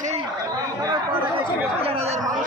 সেই হাজার মানুষ।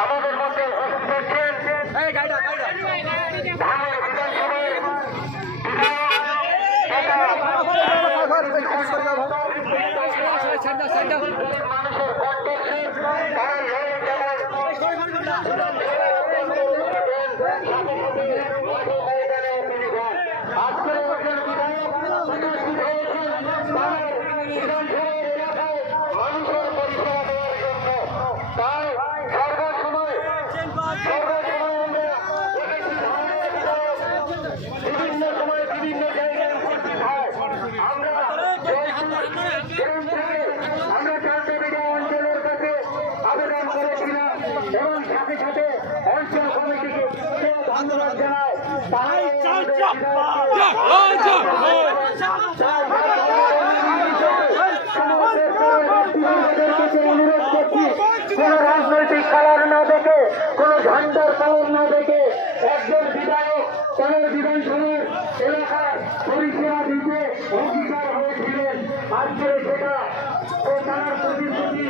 আমাদের মধ্যে উপস্থিত হচ্ছেন মানুষের কর্তব্য তারা লড়ে আজকের একজন বিধায়ক উপস্থিত হয়েছেন তার বিধানসভার এলাকায় মানুষের পরিষেবা দেওয়ার জন্য তাই সর্বসময় সর্বসময় আমরা দেখেছি ধানের বিধায়ক বিভিন্ন সময় বিভিন্ন জায়গায় উপস্থিত হয় আমরা জয়পুর থেকে আমরা অঞ্চলের কাছে আবেদন করেছিলাম এবং সাথে সাথে অঞ্চল কমিটিকে ধন্যবাদ কোন রাজনৈতিক কালার না দেখে কোন ঝান্ডার কালার না দেখে একজন বিধায়ক তাদের বিধানসভার এলাকার পরিষেবা দিতে অঙ্গীকার হয়েছিলেন। আজকে সেটা ও তার প্রতিশ্রুতি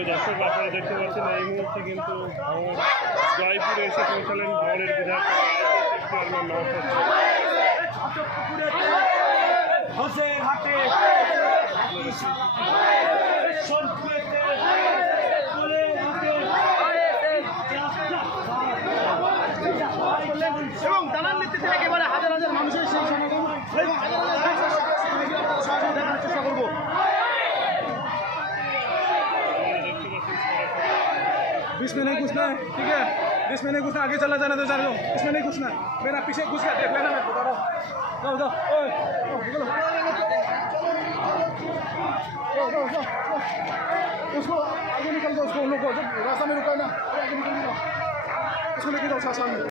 প্রিয় দর্শক আপনারা দেখতে পাচ্ছেন এই মুহূর্তে কিন্তু ভাঙড় জয়পুরে এসে পৌঁছালেন ভাঙড়ের বিধায়ক এবং बीस में नहीं घुसना है, ठीक है? बीस में नहीं घुसना आगे चला जाना दो चार लोग। इसमें नहीं घुसना है। मेरा पीछे घुस गया, देख लेना मैं बता रहा हूँ जाओ। जाओ। उसको आगे निकल दो, उसको उन लोग को, जब रास्ता में रुका ना आगे निकल जाओ उसको लेके जाओ सा